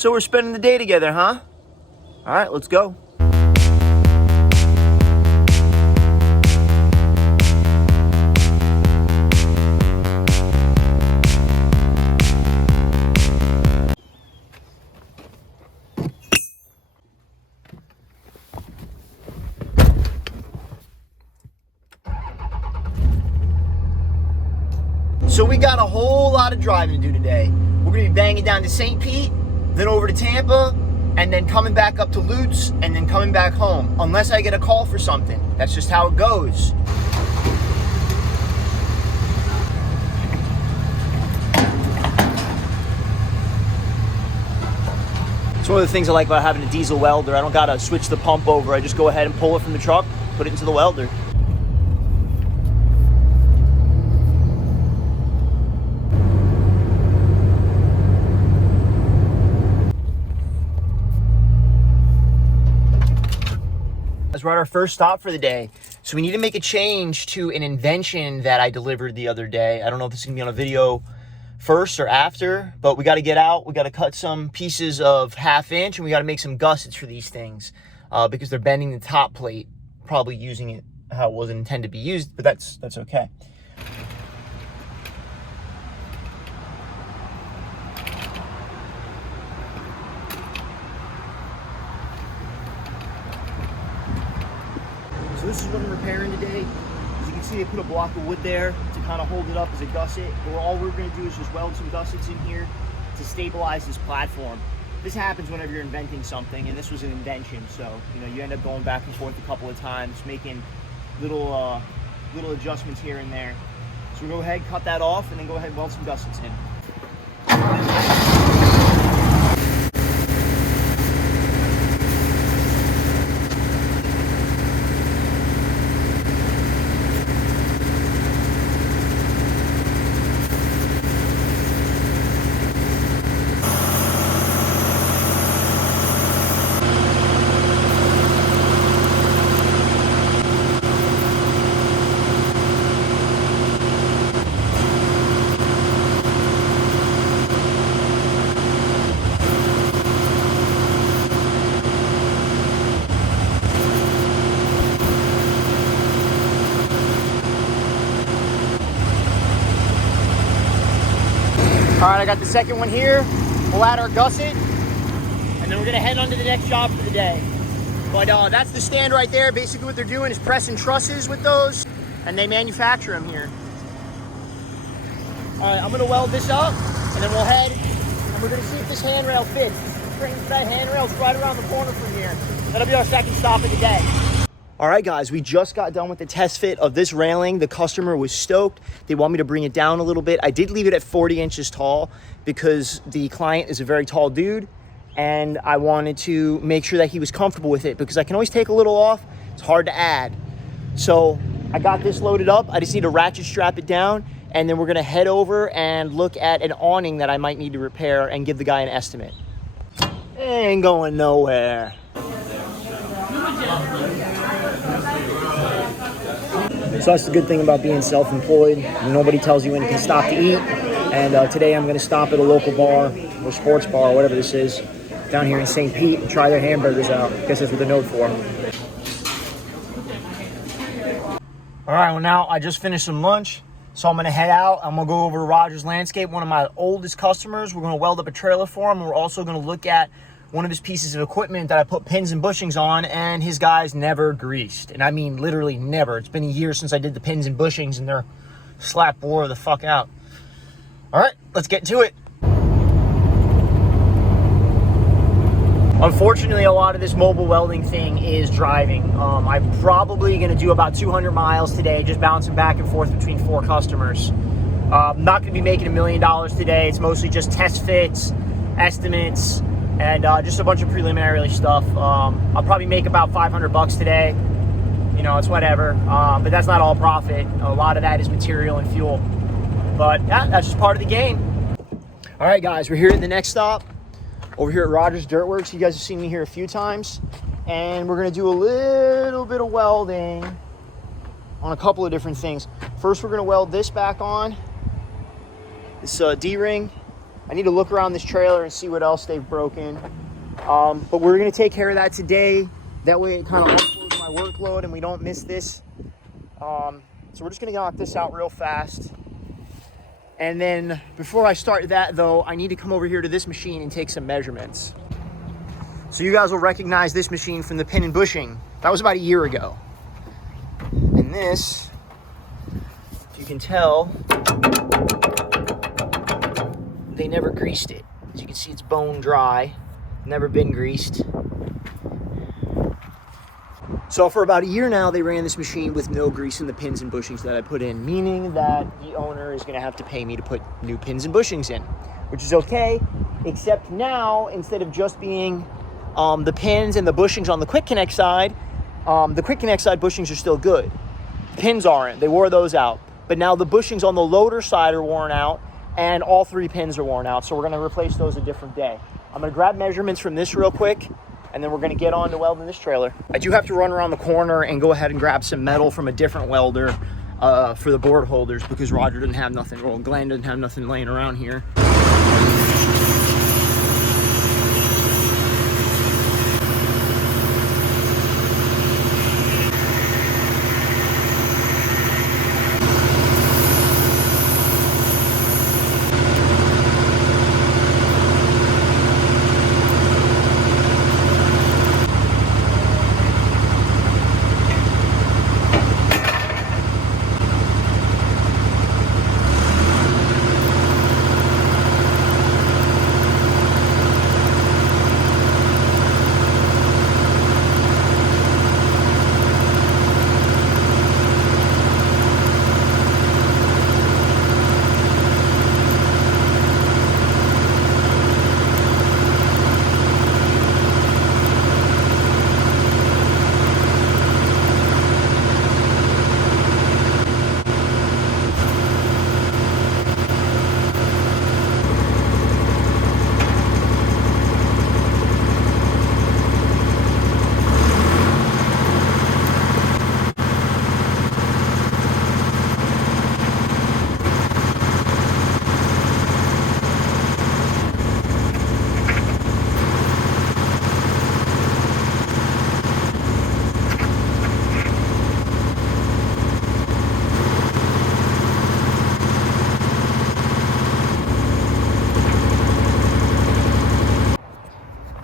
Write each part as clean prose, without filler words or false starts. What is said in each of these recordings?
So we're spending the day together, huh? All right, let's go. So we got a whole lot of driving to do today. We're gonna be banging down to St. Pete, then over to Tampa, and then coming back up to Lutz, and then coming back home. Unless I get a call for something. That's just how it goes. It's one of the things I like about having a diesel welder. I don't gotta switch the pump over. I just go ahead and pull it from the truck, put it into the welder. We're at our first stop for the day. So we need to make a change to an invention that I delivered the other day. I don't know if this is gonna be on a video first or after, but we gotta get out. We gotta cut some pieces of 1/2 inch and we gotta make some gussets for these things because they're bending the top plate, probably using it how it wasn't intended to be used, but that's okay. So this is what I'm repairing today. As you can see, I put a block of wood there to kind of hold it up as a gusset. But all we're going to do is just weld some gussets in here to stabilize this platform. This happens whenever you're inventing something, and this was an invention. So, you end up going back and forth a couple of times, making little adjustments here and there. So we'll go ahead, cut that off, and then go ahead and weld some gussets in. All right, I got the second one here. We'll add our gusset, and then we're gonna head on to the next job for the day. But that's the stand right there. Basically what they're doing is pressing trusses with those, and they manufacture them here. All right, I'm gonna weld this up, and then we'll head, and we're gonna see if this handrail fits. The string for that handrail is right around the corner from here. That'll be our second stop of the day. All right, guys, we just got done with the test fit of this railing. The customer was stoked. They want me to bring it down a little bit. I did leave it at 40 inches tall because the client is a very tall dude, and I wanted to make sure that he was comfortable with it because I can always take a little off. It's hard to add. So I got this loaded up. I just need to ratchet strap it down, and then we're gonna head over and look at an awning that I might need to repair and give the guy an estimate. It ain't going nowhere. So that's the good thing about being self-employed. Nobody tells you when you can stop to eat. And today I'm going to stop at a local bar or sports bar or whatever this is down here in St. Pete and try their hamburgers out. I guess that's what they're known for. All right, well now I just finished some lunch. So I'm going to head out. I'm going to go over to Rogers Landscape, one of my oldest customers. We're going to weld up a trailer for him. We're also going to look at one of his pieces of equipment that I put pins and bushings on, and his guys never greased. And I mean literally never. It's been a year since I did the pins and bushings, and they're slap bore the fuck out. All right, let's get to it. Unfortunately, a lot of this mobile welding thing is driving. I'm probably gonna do about 200 miles today, just bouncing back and forth between 4 customers. I'm not gonna be making $1 million today. It's mostly just test fits, estimates, and just a bunch of preliminary stuff. I'll probably make about 500 bucks today. It's whatever. But that's not all profit. A lot of that is material and fuel. But yeah, that's just part of the game. All right, guys, we're here at the next stop. Over here at Rogers Dirtworks. You guys have seen me here a few times. And we're gonna do a little bit of welding on a couple of different things. First, we're gonna weld this back on. This D-ring. I need to look around this trailer and see what else they've broken. But we're gonna take care of that today. That way it kind of offloads my workload and we don't miss this. So we're just gonna knock this out real fast. And then before I start that though, I need to come over here to this machine and take some measurements. So you guys will recognize this machine from the pin and bushing. That was about a year ago. And this, if you can tell, they never greased it. As you can see, it's bone dry, never been greased. So for about a year now, they ran this machine with no grease in the pins and bushings that I put in, meaning that the owner is gonna have to pay me to put new pins and bushings in, which is okay, except now, instead of just being the pins and the bushings on the quick connect side, the quick connect side bushings are still good. Pins aren't, they wore those out. But now the bushings on the loader side are worn out and all 3 pins are worn out. So we're gonna replace those a different day. I'm gonna grab measurements from this real quick and then we're gonna get on to welding this trailer. I do have to run around the corner and go ahead and grab some metal from a different welder for the board holders because Roger doesn't have nothing, well, Glenn doesn't have nothing laying around here.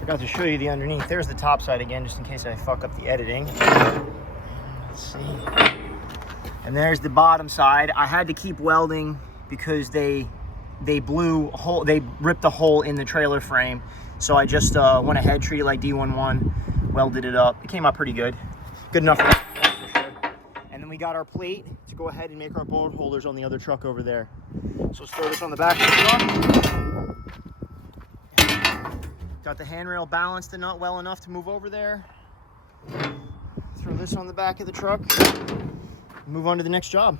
Forgot to show you the underneath. There's the top side again, just in case I fuck up the editing. Let's see. And there's the bottom side. I had to keep welding because they ripped a hole in the trailer frame. So I just went ahead, treated it like D11, welded it up. It came out pretty good. Good enough for sure. And then we got our plate to go ahead and make our board holders on the other truck over there. So let's throw this on the back of the truck. Got the handrail balanced and not well enough to move over there. Throw this on the back of the truck. Move on to the next job.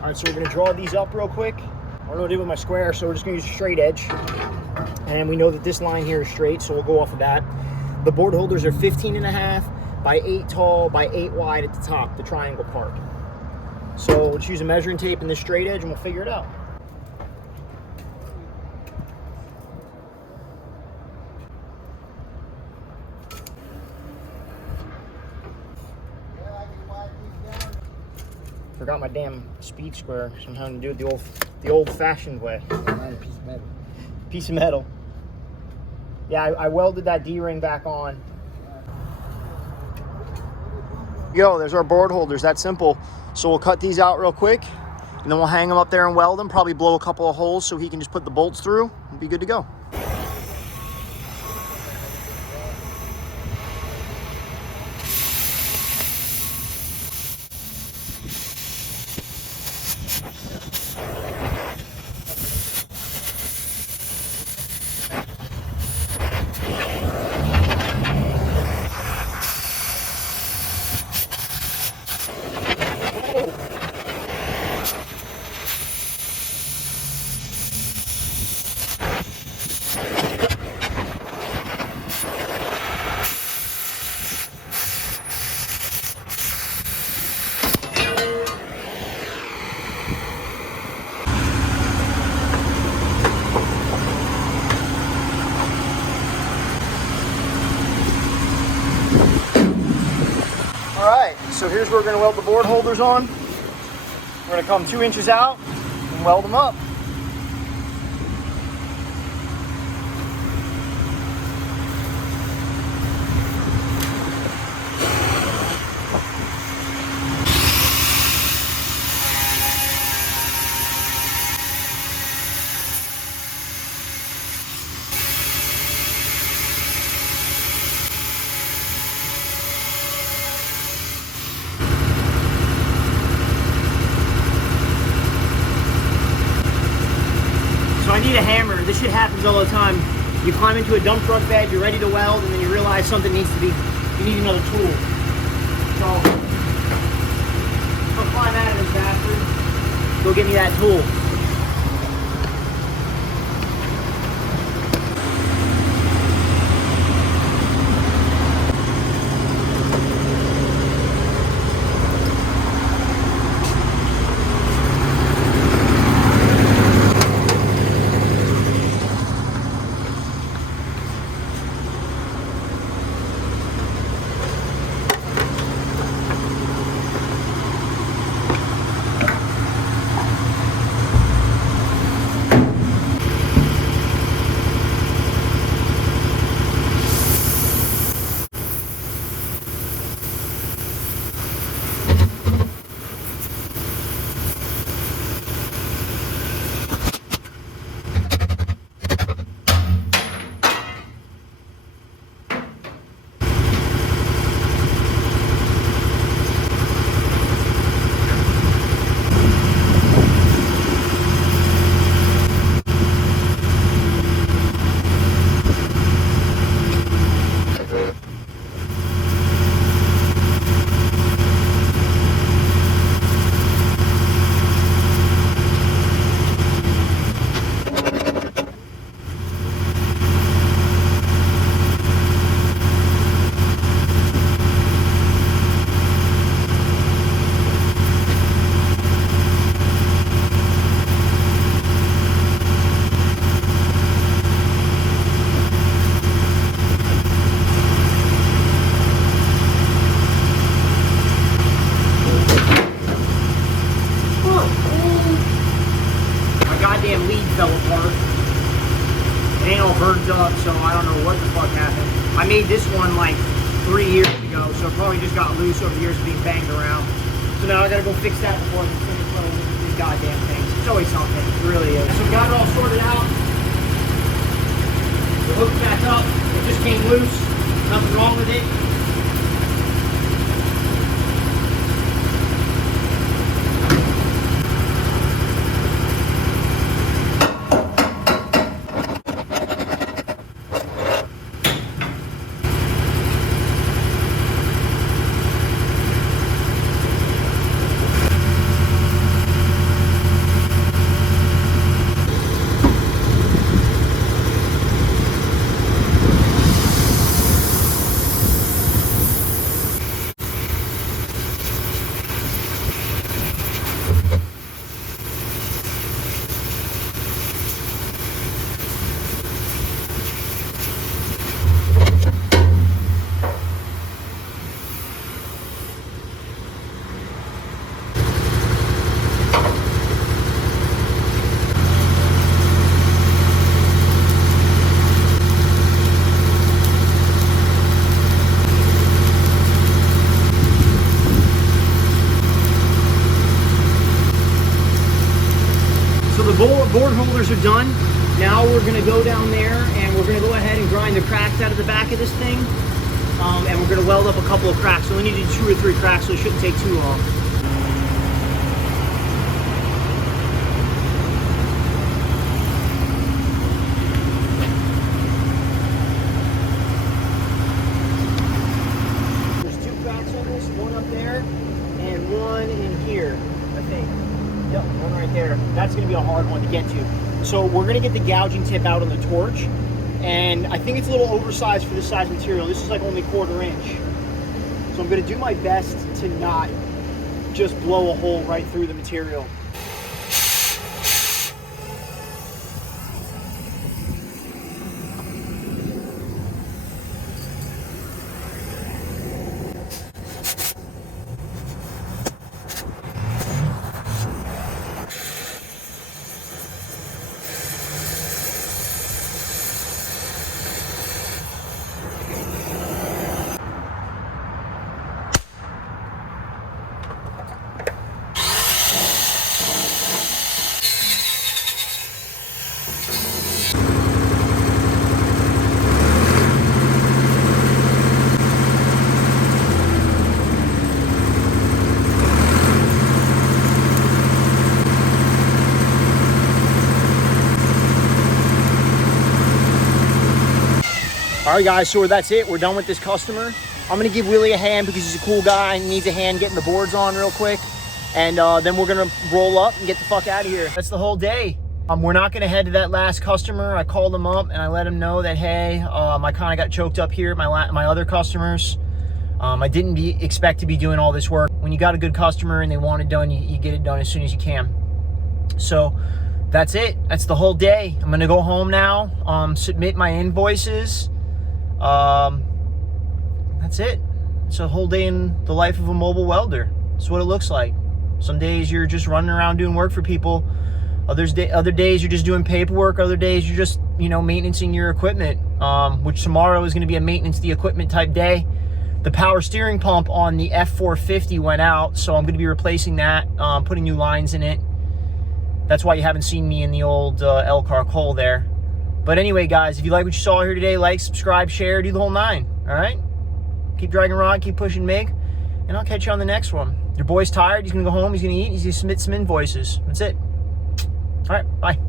All right, so we're gonna draw these up real quick. I don't know what to do with my square, so we're just gonna use a straight edge. And we know that this line here is straight, so we'll go off of that. The board holders are 15.5 by 8 tall by 8 wide at the top, the triangle part. So let's use a measuring tape and this straight edge and we'll figure it out. Forgot my damn speed square, so I'm having to do it the old-fashioned way. Piece of metal. Yeah, I welded that D-ring back on. Yo, there's our board holders. That's simple. So we'll cut these out real quick, and then we'll hang them up there and weld them. Probably blow a couple of holes so he can just put the bolts through and be good to go. here's where we're gonna weld the board holders on. We're gonna come 2 inches out and weld them up. I need a hammer. This shit happens all the time. You climb into a dump truck bed, you're ready to weld, and then you realize something needs to be, you need another tool. So, I'll climb out of this bastard. Go get me that tool. So I don't know what the fuck happened. I made this one like 3 years ago, so it probably just got loose over the years of being banged around. So now I gotta go fix that before I can finish welding these goddamn things. It's always something, it really is. So we got it all sorted out. The hook's back up. It just came loose. Nothing wrong with it. Board holders are done. Now we're going to go down there and we're going to go ahead and grind the cracks out of the back of this thing. And we're going to weld up a couple of cracks. So we need to do 2 or 3 cracks, so it shouldn't take too long. There's 2 cracks on this, one up there and one in here, I think. Yep, one right there. That's going to be a hard one to get to. So we're going to get the gouging tip out on the torch. And I think it's a little oversized for this size material. This is like only 1/4 inch. So I'm going to do my best to not just blow a hole right through the material. All right, guys, so that's it. We're done with this customer. I'm gonna give Willie a hand because he's a cool guy and needs a hand getting the boards on real quick. And then we're gonna roll up and get the fuck out of here. That's the whole day. We're not gonna head to that last customer. I called him up and I let him know that, hey, I kind of got choked up here at my other customers. I didn't expect to be doing all this work. When you got a good customer and they want it done, you get it done as soon as you can. So that's it. That's the whole day. I'm gonna go home now, submit my invoices. That's it. It's a whole day in the life of a mobile welder. That's what it looks like. Some days you're just running around doing work for people. Other days you're just doing paperwork. Other days you're just, maintaining your equipment, which tomorrow is going to be a maintenance the equipment type day. The power steering pump on the F450 went out, so I'm going to be replacing that, putting new lines in it. That's why you haven't seen me in the old Elcar Cole there. But anyway, guys, if you like what you saw here today, like, subscribe, share, do the whole 9. All right? Keep dragging rod, keep pushing MIG, and I'll catch you on the next one. Your boy's tired. He's going to go home. He's going to eat. He's going to submit some invoices. That's it. All right. Bye.